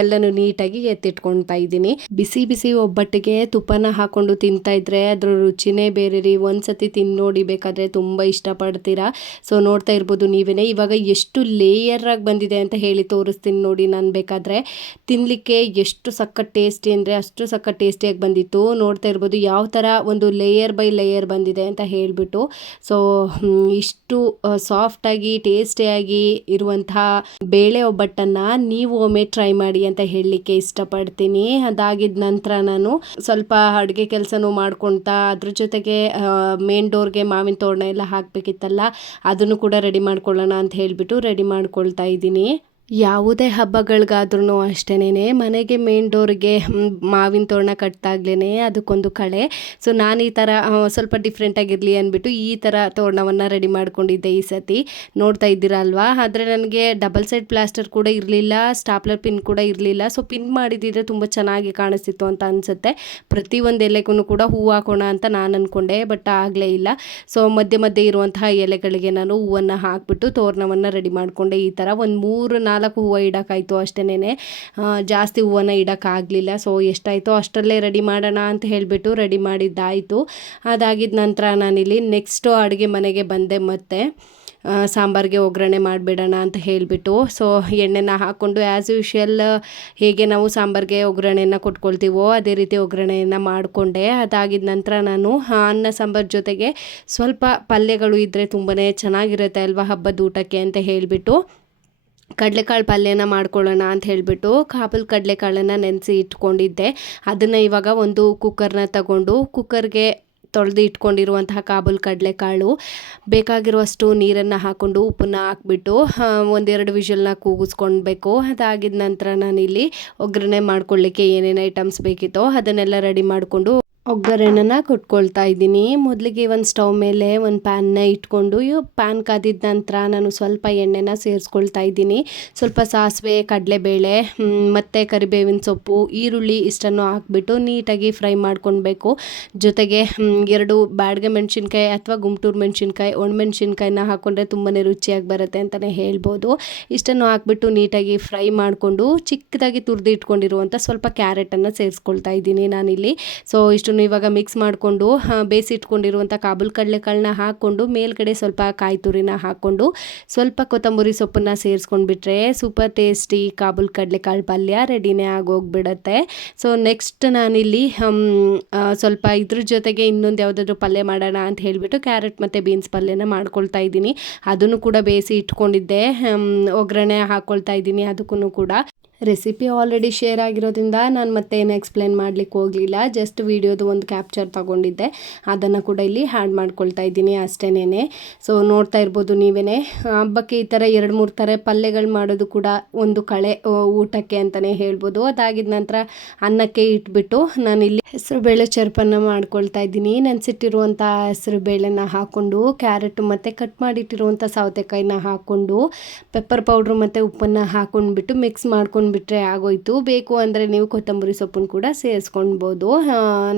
ಎಲ್ಲನೂ ನೀಟಾಗಿ ಎತ್ತಿಟ್ಕೊಳ್ತಾ ಇದ್ದೀನಿ. ಬಿಸಿ ಬಿಸಿ ಒಬ್ಬಟ್ಟಿಗೆ ತುಪ್ಪನ ಹಾಕ್ಕೊಂಡು ತಿಂತಾ ಇದ್ರೆ ಅದ್ರ ರುಚಿನೇ ಬೇರೆ ರೀ. ಒಂದ್ಸತಿ ತಿಂದು ನೋಡಿ ಬೇಕಾದರೆ ತುಂಬ ಇಷ್ಟಪಡ್ತೀರಾ. ಸೊ ನೋಡ್ತಾ ಇರ್ಬೋದು ನೀವೇ ಇವಾಗ ಎಷ್ಟು ಲೇಯರ್ ಆಗಿ ಬಂದಿದೆ ಅಂತ ಹೇಳಿ ತೋರಿಸ್ತೀನಿ ನೋಡಿ. ನಾನು ಬೇಕಾದರೆ ತಿನ್ನಲಿಕ್ಕೆ ಎಷ್ಟು ಸಖತ್ ಟೇಸ್ಟಿ ಅಂದರೆ ಅಷ್ಟು ಸಖತ್ ಟೇಸ್ಟಿಯಾಗಿ ಬಂದಿತ್ತು. ನೋಡ್ತಾ ಇರ್ಬೋದು ಯಾವ ಥರ ಒಂದು ಲೇಯರ್ ಬೈ ಲೇಯರ್ ಬಂದಿದೆ ಅಂತ ಹೇಳಿಬಿಟ್ಟು. ಸೊ ಇಷ್ಟು ಸಾಫ್ಟಾಗಿ ಟೇಸ್ಟಿಯಾಗಿ ಇರುವಂತಹ ಬೇಳೆ ಒಬ್ಬಟ್ಟನ್ನು ನೀವು ಒಮ್ಮೆ ಟ್ರೈ ಮಾಡಿ ಅಂತ ಹೇಳಲಿಕ್ಕೆ ಇಷ್ಟಪಡ್ತೀನಿ. ಅದಾಗಿದ್ದ ನಂತರ ನಾನು ಸ್ವಲ್ಪ ಅಡುಗೆ ಕೆಲಸನೂ ಮಾಡ್ಕೊಳ್ತಾ ಅದ್ರ ಜೊತೆಗೆ ಮೇನ್ ಡೋರ್ಗೆ ಮಾವಿನ ತೋರಣ ಎಲ್ಲ ಹಾಕಬೇಕಿತ್ತಲ್ಲ ಅದನ್ನು ಕೂಡ ರೆಡಿ ಮಾಡ್ಕೊಳ್ಳೋಣ ಅಂತ ಹೇಳಿಬಿಟ್ಟು ರೆಡಿ ಮಾಡ್ಕೊಳ್ತಾ ಇದ್ದೀನಿ. ಯಾವುದೇ ಹಬ್ಬಗಳಿಗಾದ್ರೂ ಅಷ್ಟೇನೆ ಮನೆಗೆ ಮೇನ್ ಡೋರ್ಗೆ ಮಾವಿನ ತೋರಣ ಕಟ್ಟಾಗ್ಲೇ ಅದಕ್ಕೊಂದು ಕಳೆ. ಸೊ ನಾನು ಈ ಥರ ಸ್ವಲ್ಪ ಡಿಫ್ರೆಂಟಾಗಿರಲಿ ಅಂದ್ಬಿಟ್ಟು ಈ ಥರ ತೋರಣವನ್ನು ರೆಡಿ ಮಾಡ್ಕೊಂಡಿದ್ದೆ ಈ ಸತಿ. ನೋಡ್ತಾ ಇದ್ದೀರಾ ಅಲ್ವಾ. ಆದರೆ ನನಗೆ ಡಬಲ್ ಸೈಡ್ ಪ್ಲಾಸ್ಟರ್ ಕೂಡ ಇರಲಿಲ್ಲ, ಸ್ಟಾಪ್ಲರ್ ಪಿನ್ ಕೂಡ ಇರಲಿಲ್ಲ. ಸೊ ಪಿನ್ ಮಾಡಿದ್ದಿದ್ರೆ ತುಂಬ ಚೆನ್ನಾಗಿ ಕಾಣಿಸ್ತಿತ್ತು ಅಂತ ಅನಿಸುತ್ತೆ. ಪ್ರತಿಯೊಂದು ಎಲೆಗೂ ಕೂಡ ಹೂವು ಹಾಕೋಣ ಅಂತ ನಾನು ಅಂದ್ಕೊಂಡೆ, ಬಟ್ ಆಗಲೇ ಇಲ್ಲ. ಸೊ ಮಧ್ಯೆ ಮಧ್ಯೆ ಇರುವಂತಹ ಎಲೆಗಳಿಗೆ ನಾನು ಹೂವನ್ನು ಹಾಕಿಬಿಟ್ಟು ತೋರಣವನ್ನು ರೆಡಿ ಮಾಡಿಕೊಂಡೆ. ಈ ಥರ ಒಂದು 3-4 ಹೂವು ಇಡೋಕ್ಕಾಯಿತು ಅಷ್ಟೇನೆ, ಜಾಸ್ತಿ ಹೂವನ್ನು ಇಡೋಕ್ಕಾಗಲಿಲ್ಲ. ಸೊ ಎಷ್ಟಾಯಿತೋ ಅಷ್ಟರಲ್ಲೇ ರೆಡಿ ಮಾಡೋಣ ಅಂತ ಹೇಳಿಬಿಟ್ಟು ರೆಡಿ ಮಾಡಿದ್ದಾಯಿತು. ಅದಾಗಿದ್ದ ನಂತರ ನಾನಿಲ್ಲಿ ನೆಕ್ಸ್ಟು ಅಡುಗೆ ಮನೆಗೆ ಬಂದೆ. ಮತ್ತು ಸಾಂಬಾರಿಗೆ ಒಗ್ಗರಣೆ ಮಾಡಿಬಿಡೋಣ ಅಂತ ಹೇಳಿಬಿಟ್ಟು. ಸೊ ಎಣ್ಣೆನ ಹಾಕ್ಕೊಂಡು ಆ್ಯಸ್ ಯೂಶ್ವಲ್ ಹೇಗೆ ನಾವು ಸಾಂಬಾರಿಗೆ ಒಗ್ಗರಣೆಯನ್ನು ಕೊಟ್ಕೊಳ್ತೀವೋ ಅದೇ ರೀತಿ ಒಗ್ಗರಣೆಯನ್ನು ಮಾಡಿಕೊಂಡೆ. ಅದಾಗಿದ್ದ ನಂತರ ನಾನು ಅನ್ನ ಸಾಂಬಾರು ಜೊತೆಗೆ ಸ್ವಲ್ಪ ಪಲ್ಯಗಳು ಇದ್ದರೆ ತುಂಬಾ ಚೆನ್ನಾಗಿರುತ್ತೆ ಅಲ್ವಾ ಹಬ್ಬದ ಊಟಕ್ಕೆ ಅಂತ ಹೇಳಿಬಿಟ್ಟು ಕಡಲೆಕಾಳು ಪಲ್ಯನ ಮಾಡ್ಕೊಳ್ಳೋಣ ಅಂತ ಹೇಳಿಬಿಟ್ಟು ಕಾಬೂಲ್ ಕಡಲೆಕಾಳನ್ನು ನೆನೆಸಿ ಇಟ್ಕೊಂಡಿದ್ದೆ. ಅದನ್ನು ಇವಾಗ ಒಂದು ಕುಕ್ಕರ್ನ ತಗೊಂಡು ಕುಕ್ಕರ್ಗೆ ತೊಳೆದು ಇಟ್ಕೊಂಡಿರುವಂತಹ ಕಾಬೂಲ್ ಕಡಲೆಕಾಳು ಬೇಕಾಗಿರುವಷ್ಟು ನೀರನ್ನು ಹಾಕ್ಕೊಂಡು ಉಪ್ಪನ್ನು ಹಾಕ್ಬಿಟ್ಟು 1-2 ವಿಷಲ್ನ ಕೂಗಿಸ್ಕೊಳ್ಬೇಕು. ಅದಾಗಿದ್ದ ನಂತರ ನಾನಿಲ್ಲಿ ಒಗ್ಗರಣೆ ಮಾಡ್ಕೊಳ್ಳಿಕ್ಕೆ ಏನೇನು ಐಟಮ್ಸ್ ಬೇಕಿತ್ತೋ ಅದನ್ನೆಲ್ಲ ರೆಡಿ ಮಾಡಿಕೊಂಡು ಒಗ್ಗರಣೆನ ಕೊಟ್ಕೊಳ್ತಾ ಇದ್ದೀನಿ. ಮೊದಲಿಗೆ ಒಂದು ಸ್ಟವ್ ಮೇಲೆ ಒಂದು ಪ್ಯಾನ್ನ ಇಟ್ಕೊಂಡು ಪ್ಯಾನ್ ಕಾದಿದ್ದ ನಂತರ ನಾನು ಸ್ವಲ್ಪ ಎಣ್ಣೆನ ಸೇರಿಸ್ಕೊಳ್ತಾ ಇದ್ದೀನಿ. ಸ್ವಲ್ಪ ಸಾಸಿವೆ, ಕಡಲೆಬೇಳೆ ಮತ್ತು ಕರಿಬೇವಿನ ಸೊಪ್ಪು, ಈರುಳ್ಳಿ ಇಷ್ಟನ್ನು ಹಾಕ್ಬಿಟ್ಟು ನೀಟಾಗಿ ಫ್ರೈ ಮಾಡ್ಕೊಳ್ಬೇಕು. ಜೊತೆಗೆ 2 ಬ್ಯಾಡಗೆ ಮೆಣಸಿನ್ಕಾಯಿ ಅಥವಾ ಗುಂಟೂರು ಮೆಣಸಿನ್ಕಾಯಿ, ಒಣಮೆಣಸಿನ್ಕಾಯಿನ ಹಾಕ್ಕೊಂಡ್ರೆ ತುಂಬಾ ರುಚಿಯಾಗಿ ಬರುತ್ತೆ ಅಂತಲೇ ಹೇಳ್ಬೋದು. ಇಷ್ಟನ್ನು ಹಾಕ್ಬಿಟ್ಟು ನೀಟಾಗಿ ಫ್ರೈ ಮಾಡಿಕೊಂಡು ಚಿಕ್ಕದಾಗಿ ತುರಿದು ಇಟ್ಕೊಂಡಿರುವಂಥ ಸ್ವಲ್ಪ ಕ್ಯಾರೆಟನ್ನು ಸೇರಿಸ್ಕೊಳ್ತಾ ಇದ್ದೀನಿ ನಾನಿಲ್ಲಿ. ಸೊ ಇಷ್ಟು ಇವಾಗ ಮಿಕ್ಸ್ ಮಾಡಿಕೊಂಡು ಬೇಯಿಸಿಟ್ಕೊಂಡಿರುವಂಥ ಕಾಬೂಲ್ ಕಡಲೆಕಾಳನ್ನ ಹಾಕ್ಕೊಂಡು ಮೇಲ್ಗಡೆ ಸ್ವಲ್ಪ ಕಾಯಿ ತುರಿನ ಹಾಕ್ಕೊಂಡು ಸ್ವಲ್ಪ ಕೊತ್ತಂಬರಿ ಸೊಪ್ಪನ್ನು ಸೇರಿಸ್ಕೊಂಡ್ಬಿಟ್ರೆ ಸೂಪರ್ ಟೇಸ್ಟಿ ಕಾಬೂಲ್ ಕಡಲೆಕಾಳು ಪಲ್ಯ ರೆಡಿನೇ ಆಗೋಗ್ಬಿಡತ್ತೆ. ಸೊ ನೆಕ್ಸ್ಟ್ ನಾನಿಲ್ಲಿ ಸ್ವಲ್ಪ ಇದ್ರ ಜೊತೆಗೆ ಇನ್ನೊಂದು ಯಾವುದಾದ್ರೂ ಪಲ್ಯ ಮಾಡೋಣ ಅಂತ ಹೇಳಿಬಿಟ್ಟು ಕ್ಯಾರೆಟ್ ಮತ್ತು ಬೀನ್ಸ್ ಪಲ್ಯನ ಮಾಡ್ಕೊಳ್ತಾ ಇದ್ದೀನಿ. ಅದನ್ನು ಕೂಡ ಬೇಯಿಸಿ ಇಟ್ಕೊಂಡಿದ್ದೆ, ಒಗ್ಗರಣೆ ಹಾಕ್ಕೊಳ್ತಾ ಇದ್ದೀನಿ. ಅದಕ್ಕೂ ಕೂಡ ರೆಸಿಪಿ ಆಲ್ರೆಡಿ ಶೇರ್ ಆಗಿರೋದ್ರಿಂದ ನಾನು ಮತ್ತೆ ಏನು ಎಕ್ಸ್ಪ್ಲೇನ್ ಮಾಡಲಿಕ್ಕೆ ಹೋಗಲಿಲ್ಲ. ಜಸ್ಟ್ ವಿಡಿಯೋದು ಒಂದು ಕ್ಯಾಪ್ಚರ್ ತೊಗೊಂಡಿದ್ದೆ, ಅದನ್ನು ಕೂಡ ಇಲ್ಲಿ ಹ್ಯಾಡ್ ಮಾಡ್ಕೊಳ್ತಾ ಇದ್ದೀನಿ ಅಷ್ಟೇನೆ. ಸೊ ನೋಡ್ತಾ ಇರ್ಬೋದು ನೀವೇ ಹಬ್ಬಕ್ಕೆ ಈ ಥರ 2-3 ಥರ ಪಲ್ಯಗಳು ಮಾಡೋದು ಕೂಡ ಒಂದು ಕಳೆ ಊಟಕ್ಕೆ ಅಂತಲೇ ಹೇಳ್ಬೋದು. ಅದಾಗಿದ ನಂತರ ಅನ್ನಕ್ಕೆ ಇಟ್ಬಿಟ್ಟು ನಾನಿಲ್ಲಿ ಹೆಸರುಬೇಳೆ ಚರ್ಪನ್ನು ಮಾಡ್ಕೊಳ್ತಾ ಇದ್ದೀನಿ. ನೆನೆಸಿಟ್ಟಿರುವಂಥ ಹೆಸರುಬೇಳೆನ ಹಾಕ್ಕೊಂಡು ಕ್ಯಾರೆಟ್ ಮತ್ತು ಕಟ್ ಮಾಡಿಟ್ಟಿರುವಂಥ ಸೌತೆಕಾಯಿನ ಹಾಕ್ಕೊಂಡು ಪೆಪ್ಪರ್ ಪೌಡ್ರು ಮತ್ತು ಉಪ್ಪನ್ನು ಹಾಕ್ಕೊಂಡ್ಬಿಟ್ಟು ಮಿಕ್ಸ್ ಮಾಡ್ಕೊಂಡು ಸೇರಿಸ್ಕೊಂಡ್ಬಿಟ್ರೆ ಆಗೋಯ್ತು. ಬೇಕು ಅಂದರೆ ನೀವು ಕೊತ್ತಂಬರಿ ಸೊಪ್ಪನ್ನು ಕೂಡ ಸೇರಿಸ್ಕೊಳ್ಬೋದು.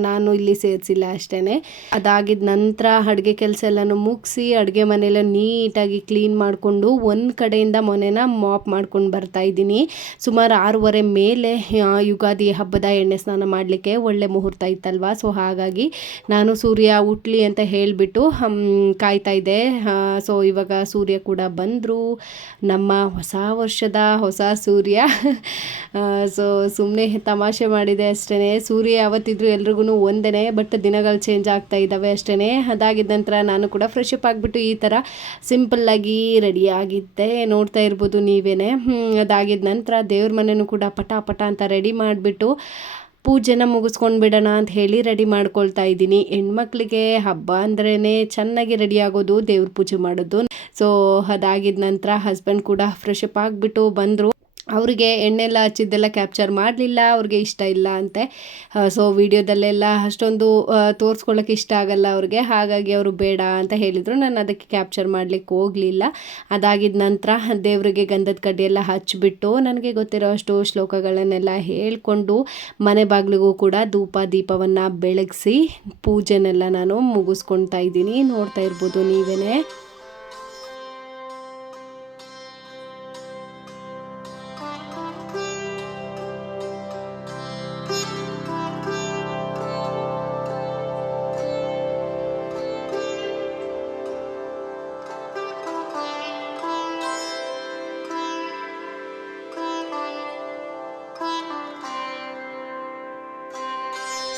ನಾನು ಇಲ್ಲಿ ಸೇರಿಸಿಲ್ಲ ಅಷ್ಟೇ. ಅದಾಗಿದ ನಂತರ ಅಡುಗೆ ಕೆಲಸ ಎಲ್ಲನೂ ಮುಗಿಸಿ ಅಡುಗೆ ಮನೆಯೆಲ್ಲ ನೀಟಾಗಿ ಕ್ಲೀನ್ ಮಾಡಿಕೊಂಡು ಒಂದು ಕಡೆಯಿಂದ ಮೊನೆನ ಮಾಪ್ ಮಾಡ್ಕೊಂಡು ಬರ್ತಾ ಇದ್ದೀನಿ. ಸುಮಾರು 6:30 ಮೇಲೆ ಯುಗಾದಿ ಹಬ್ಬದ ಎಣ್ಣೆ ಸ್ನಾನ ಮಾಡಲಿಕ್ಕೆ ಒಳ್ಳೆ ಮುಹೂರ್ತ ಇತ್ತಲ್ವ. ಸೊ ಹಾಗಾಗಿ ನಾನು ಸೂರ್ಯ ಹುಟ್ಲಿ ಅಂತ ಹೇಳಿಬಿಟ್ಟು ಕಾಯ್ತಾ ಇದ್ದೆ. ಸೊ ಇವಾಗ ಸೂರ್ಯ ಕೂಡ ಬಂದರು, ನಮ್ಮ ಹೊಸ ವರ್ಷದ ಹೊಸ ಸೂರ್ಯ. ಸೊ ಸುಮ್ಮನೆ ತಮಾಷೆ ಮಾಡಿದೆ ಅಷ್ಟೇ. ಸೂರ್ಯ ಯಾವತ್ತಿದ್ರು ಎಲ್ರಿಗೂ ಒಂದೇ, ಬಟ್ ದಿನಗಳು ಚೇಂಜ್ ಆಗ್ತಾ ಇದ್ದಾವೆ ಅಷ್ಟೇ. ಅದಾಗಿದ್ದ ನಂತರ ನಾನು ಕೂಡ ಫ್ರೆಶ್ ಅಪ್ ಆಗಿಬಿಟ್ಟು ಈ ಥರ ಸಿಂಪಲ್ಲಾಗಿ ರೆಡಿಯಾಗಿದ್ದೆ, ನೋಡ್ತಾ ಇರ್ಬೋದು ನೀವೇ. ಅದಾಗಿದ್ದ ನಂತರ ದೇವ್ರ ಮನೆಯೂ ಕೂಡ ಪಟ ಪಟ ಅಂತ ರೆಡಿ ಮಾಡಿಬಿಟ್ಟು ಪೂಜೆನ ಮುಗಿಸ್ಕೊಂಡು ಬಿಡೋಣ ಅಂತ ಹೇಳಿ ರೆಡಿ ಮಾಡ್ಕೊಳ್ತಾ ಇದ್ದೀನಿ. ಹೆಣ್ಮಕ್ಳಿಗೆ ಹಬ್ಬ ಅಂದ್ರೇ ಚೆನ್ನಾಗಿ ರೆಡಿ ಆಗೋದು, ದೇವ್ರ ಪೂಜೆ ಮಾಡೋದು. ಸೊ ಅದಾಗಿದ ನಂತರ ಹಸ್ಬೆಂಡ್ ಕೂಡ ಫ್ರೆಶ್ ಅಪ್ ಆಗಿಬಿಟ್ಟು ಬಂದರು. ಅವರಿಗೆ ಎಣ್ಣೆಲ್ಲ ಹಚ್ಚಿದ್ದೆಲ್ಲ ಕ್ಯಾಪ್ಚರ್ ಮಾಡಲಿಲ್ಲ, ಅವ್ರಿಗೆ ಇಷ್ಟ ಇಲ್ಲ ಅಂತೆ. ಸೊ ವಿಡಿಯೋದಲ್ಲೆಲ್ಲ ಅಷ್ಟೊಂದು ತೋರಿಸ್ಕೊಳ್ಳೋಕೆ ಇಷ್ಟ ಆಗಲ್ಲ ಅವ್ರಿಗೆ, ಹಾಗಾಗಿ ಅವರು ಬೇಡ ಅಂತ ಹೇಳಿದರು. ನಾನು ಅದಕ್ಕೆ ಕ್ಯಾಪ್ಚರ್ ಮಾಡಲಿಕ್ಕೆ ಹೋಗಲಿಲ್ಲ. ಅದಾಗಿದ ನಂತರ ದೇವರಿಗೆ ಗಂಧದ ಕಡ್ಡಿ ಎಲ್ಲ ಹಚ್ಚಿಬಿಟ್ಟು ನನಗೆ ಗೊತ್ತಿರೋ ಅಷ್ಟು ಶ್ಲೋಕಗಳನ್ನೆಲ್ಲ ಹೇಳಿಕೊಂಡು ಮನೆ ಬಾಗಿಲಿಗೂ ಕೂಡ ಧೂಪ ದೀಪವನ್ನು ಬೆಳಗಿಸಿ ಪೂಜೆನೆಲ್ಲ ನಾನು ಮುಗಿಸ್ಕೊಳ್ತಾ ಇದ್ದೀನಿ. ನೋಡ್ತಾ ಇರ್ಬೋದು ನೀವೇ.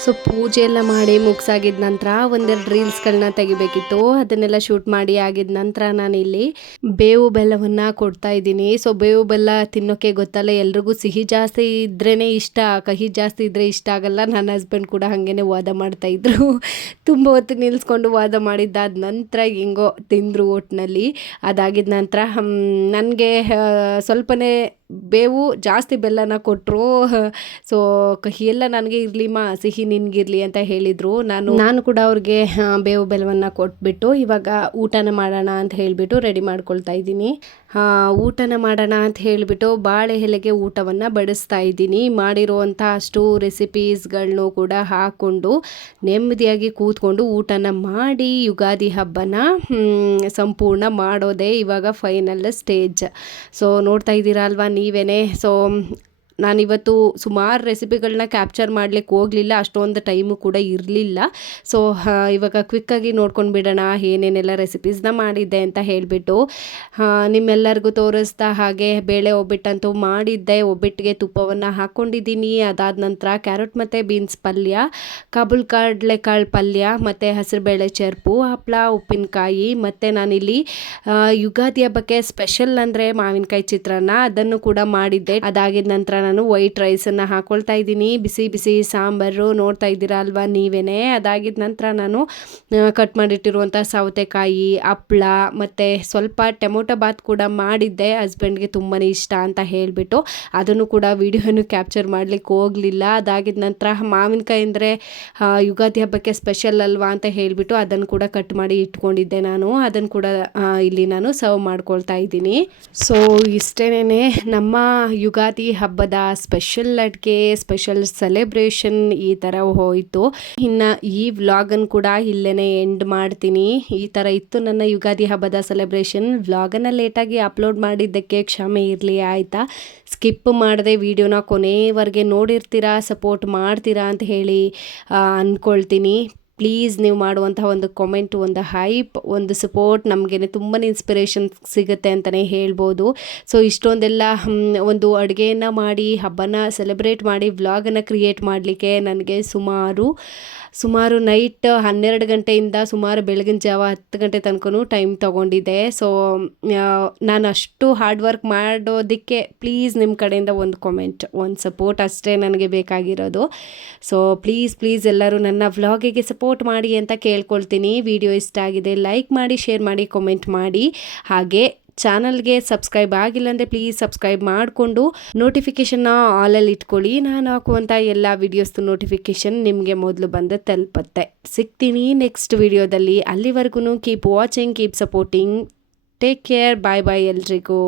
ಸೊ ಪೂಜೆ ಎಲ್ಲ ಮಾಡಿ ಮುಗಿಸಾಗಿದ ನಂತರ ಒಂದೆರಡು ರೀಲ್ಸ್ಗಳನ್ನ ತೆಗಿಬೇಕಿತ್ತು, ಅದನ್ನೆಲ್ಲ ಶೂಟ್ ಮಾಡಿ ಆಗಿದ ನಂತರ ನಾನಿಲ್ಲಿ ಬೇವು ಬೆಲ್ಲವನ್ನು ಕೊಡ್ತಾ ಇದ್ದೀನಿ. ಸೊ ಬೇವು ಬೆಲ್ಲ ತಿನ್ನೋಕ್ಕೆ ಗೊತ್ತಲ್ಲ, ಎಲ್ರಿಗೂ ಸಿಹಿ ಜಾಸ್ತಿ ಇದ್ರೇ ಇಷ್ಟ, ಕಹಿ ಜಾಸ್ತಿ ಇದ್ದರೆ ಇಷ್ಟ ಆಗಲ್ಲ. ನನ್ನ ಹಸ್ಬೆಂಡ್ ಕೂಡ ಹಾಗೇ ವಾದ ಮಾಡ್ತಾಯಿದ್ರು. ತುಂಬ ಹೊತ್ತು ನಿಲ್ಲಿಸ್ಕೊಂಡು ವಾದ ಮಾಡಿದ್ದಾದ ನಂತರ ಹೆಂಗೋ ತಿಂದರು ಒಟ್ಟಿನಲ್ಲಿ. ಅದಾಗಿದ ನಂತರ ನನಗೆ ಸ್ವಲ್ಪನೇ ಬೇವು ಜಾಸ್ತಿ ಬೆಲ್ಲನ ಕೊಟ್ಟರು. ಸೊ ಕಹಿ ಎಲ್ಲ ನನಗೆ ಇರಲಿಮ್ಮ, ಸಿಹಿ ನಿನಗಿರಲಿ ಅಂತ ಹೇಳಿದರು. ನಾನು ಕೂಡ ಅವ್ರಿಗೆ ಬೇವು ಬೆಲ್ಲವನ್ನು ಕೊಟ್ಬಿಟ್ಟು ಇವಾಗ ಊಟನ ಮಾಡೋಣ ಅಂತ ಹೇಳಿಬಿಟ್ಟು ರೆಡಿ ಮಾಡ್ಕೊಳ್ತಾ ಇದ್ದೀನಿ. ಊಟನ ಮಾಡೋಣ ಅಂತ ಹೇಳಿಬಿಟ್ಟು ಬಾಳೆ ಎಲೆಗೆ ಊಟವನ್ನು ಬಡಿಸ್ತಾ ಇದ್ದೀನಿ. ಮಾಡಿರುವಂಥ ಅಷ್ಟು ರೆಸಿಪೀಸ್ಗಳನ್ನೂ ಕೂಡ ಹಾಕ್ಕೊಂಡು ನೆಮ್ಮದಿಯಾಗಿ ಕೂತ್ಕೊಂಡು ಊಟನ ಮಾಡಿ ಯುಗಾದಿ ಹಬ್ಬನ ಸಂಪೂರ್ಣ ಮಾಡೋದೇ ಇವಾಗ ಫೈನಲ್ ಸ್ಟೇಜ್. ಸೊ ನೋಡ್ತಾ ಇದ್ದೀರಾ ಅಲ್ವಾ ನೀವೇ. ಸೊ ನಾನಿವತ್ತು ಸುಮಾರು ರೆಸಿಪಿಗಳನ್ನ ಕ್ಯಾಪ್ಚರ್ ಮಾಡಲಿಕ್ಕೆ ಹೋಗಲಿಲ್ಲ, ಅಷ್ಟೊಂದು ಟೈಮು ಕೂಡ ಇರಲಿಲ್ಲ. ಸೊ ಇವಾಗ ಕ್ವಿಕ್ಕಾಗಿ ನೋಡ್ಕೊಂಡು ಬಿಡೋಣ ಏನೇನೆಲ್ಲ ರೆಸಿಪೀಸ್ನ ಮಾಡಿದ್ದೆ ಅಂತ ಹೇಳಿಬಿಟ್ಟು ನಿಮ್ಮೆಲ್ಲರಿಗೂ ತೋರಿಸ್ತಾ ಹಾಗೆ ಬೇಳೆ ಒಬ್ಬಟ್ಟಂತೂ ಮಾಡಿದ್ದೆ. ಒಬ್ಬಟ್ಟಿಗೆ ತುಪ್ಪವನ್ನು ಹಾಕ್ಕೊಂಡಿದ್ದೀನಿ. ಅದಾದ ನಂತರ ಕ್ಯಾರೆಟ್ ಮತ್ತು ಬೀನ್ಸ್ ಪಲ್ಯ, ಕಾಬೂಲ್ ಕಡಲೆಕಾಳು ಪಲ್ಯ ಮತ್ತು ಹಸಿರುಬೇಳೆ ಚರ್ಪು, ಹಪ್ಪಳ, ಉಪ್ಪಿನಕಾಯಿ, ಮತ್ತು ನಾನಿಲ್ಲಿ ಯುಗಾದಿ ಹಬ್ಬಕ್ಕೆ ಸ್ಪೆಷಲ್ ಅಂದರೆ ಮಾವಿನಕಾಯಿ ಚಿತ್ರಾನ್ನ, ಅದನ್ನು ಕೂಡ ಮಾಡಿದ್ದೆ. ಅದಾಗಿದ ನಂತರ ನಾನು ವೈಟ್ ರೈಸನ್ನು ಹಾಕ್ಕೊಳ್ತಾ ಇದ್ದೀನಿ. ಬಿಸಿ ಬಿಸಿ ಸಾಂಬಾರು ನೋಡ್ತಾ ಇದ್ದೀರಾ ಅಲ್ವಾ ನೀವೇ. ಅದಾಗಿದ ನಂತರ ನಾನು ಕಟ್ ಮಾಡಿಟ್ಟಿರುವಂಥ ಸೌತೆಕಾಯಿ, ಹಪ್ಪಳ ಮತ್ತು ಸ್ವಲ್ಪ ಟೊಮೊಟೊ ಬಾತ್ ಕೂಡ ಮಾಡಿದ್ದೆ. ಹಸ್ಬೆಂಡ್ಗೆ ತುಂಬಾ ಇಷ್ಟ ಅಂತ ಹೇಳಿಬಿಟ್ಟು ಅದನ್ನು ಕೂಡ ವಿಡಿಯೋನು ಕ್ಯಾಪ್ಚರ್ ಮಾಡಲಿಕ್ಕೆ ಹೋಗಲಿಲ್ಲ. ಅದಾಗಿದ ನಂತರ ಮಾವಿನಕಾಯಿ ಅಂದರೆ ಯುಗಾದಿ ಹಬ್ಬಕ್ಕೆ ಸ್ಪೆಷಲ್ ಅಲ್ವಾ ಅಂತ ಹೇಳಿಬಿಟ್ಟು ಅದನ್ನು ಕೂಡ ಕಟ್ ಮಾಡಿ ಇಟ್ಕೊಂಡಿದ್ದೆ ನಾನು. ಅದನ್ನು ಕೂಡ ಇಲ್ಲಿ ನಾನು ಸರ್ವ್ ಮಾಡ್ಕೊಳ್ತಾ ಇದ್ದೀನಿ. ಸೊ ಇಷ್ಟೇನೆ ನಮ್ಮ ಯುಗಾದಿ ಹಬ್ಬದ ಸ್ಪೆಷಲ್ ಅಡುಗೆ, ಸ್ಪೆಷಲ್ ಸೆಲೆಬ್ರೇಷನ್ ಈ ಥರ ಹೋಯಿತು. ಇನ್ನು ಈ ವ್ಲಾಗನ್ನು ಕೂಡ ಇಲ್ಲೇ ಎಂಡ್ ಮಾಡ್ತೀನಿ. ಈ ಥರ ಇತ್ತು ನನ್ನ ಯುಗಾದಿ ಹಬ್ಬದ ಸೆಲೆಬ್ರೇಷನ್. ವ್ಲಾಗನ್ನು ಲೇಟಾಗಿ ಅಪ್ಲೋಡ್ ಮಾಡಿದ್ದಕ್ಕೆ ಕ್ಷಮೆ ಇರಲಿ ಆಯಿತಾ. ಸ್ಕಿಪ್ ಮಾಡದೆ ವಿಡಿಯೋನ ಕೊನೆವರೆಗೆ ನೋಡಿರ್ತೀರಾ, ಸಪೋರ್ಟ್ ಮಾಡ್ತೀರಾ ಅಂತ ಹೇಳಿ ಅಂದ್ಕೊಳ್ತೀನಿ. ಪ್ಲೀಸ್ ನೀವು ಮಾಡುವಂತಹ ಒಂದು ಕಾಮೆಂಟ್, ಒಂದು ಹೈಪ್, ಒಂದು ಸಪೋರ್ಟ್ ನಮಗೇನೆ ತುಂಬಾ ಇನ್ಸ್ಪಿರೇಷನ್ ಸಿಗುತ್ತೆ ಅಂತಲೇ ಹೇಳ್ಬೋದು. ಸೊ ಇಷ್ಟೊಂದೆಲ್ಲ ಒಂದು ಅಡುಗೆಯನ್ನು ಮಾಡಿ ಹಬ್ಬನ ಸೆಲೆಬ್ರೇಟ್ ಮಾಡಿ ವ್ಲಾಗನ್ನು ಕ್ರಿಯೇಟ್ ಮಾಡಲಿಕ್ಕೆ ನನಗೆ ಸುಮಾರು ನೈಟ್ 12 ಗಂಟೆಯಿಂದ ಸುಮಾರು ಬೆಳಗಿನ ಜಾವ 10 ಗಂಟೆ ತನಕನೂ ಟೈಮ್ ತೊಗೊಂಡಿದ್ದೆ. ಸೊ ನಾನು ಅಷ್ಟು ಹಾರ್ಡ್ ವರ್ಕ್ ಮಾಡೋದಕ್ಕೆ ಪ್ಲೀಸ್ ನಿಮ್ಮ ಕಡೆಯಿಂದ ಒಂದು ಕಾಮೆಂಟ್, ಒಂದು ಸಪೋರ್ಟ್ ಅಷ್ಟೇ ನನಗೆ ಬೇಕಾಗಿರೋದು. ಸೊ ಪ್ಲೀಸ್ ಎಲ್ಲರೂ ನನ್ನ ವ್ಲಾಗಿಗೆ ಸಪೋರ್ಟ್ ಮಾಡಿ ಅಂತ ಕೇಳ್ಕೊಳ್ತೀನಿ. ವಿಡಿಯೋ ಇಷ್ಟ ಆಗಿದೆ ಲೈಕ್ ಮಾಡಿ, ಶೇರ್ ಮಾಡಿ, ಕಾಮೆಂಟ್ ಮಾಡಿ. ಹಾಗೆ ಚಾನಲ್ಗೆ ಸಬ್ಸ್ಕ್ರೈಬ್ ಆಗಿಲ್ಲ ಅಂದರೆ ಪ್ಲೀಸ್ ಸಬ್ಸ್ಕ್ರೈಬ್ ಮಾಡಿಕೊಂಡು ನೋಟಿಫಿಕೇಷನ್ನ ಆಲಲ್ಲಿ ಇಟ್ಕೊಳ್ಳಿ. ನಾನು ಹಾಕುವಂಥ ಎಲ್ಲ ವೀಡಿಯೋಸ್ದು ನೋಟಿಫಿಕೇಷನ್ ನಿಮಗೆ ಮೊದಲು ಬಂದು ತಲುಪುತ್ತೆ. ಸಿಗ್ತೀನಿ ನೆಕ್ಸ್ಟ್ ವಿಡಿಯೋದಲ್ಲಿ. ಅಲ್ಲಿವರೆಗೂ keep watching, keep supporting, take care, bye ಎಲ್ರಿಗೂ.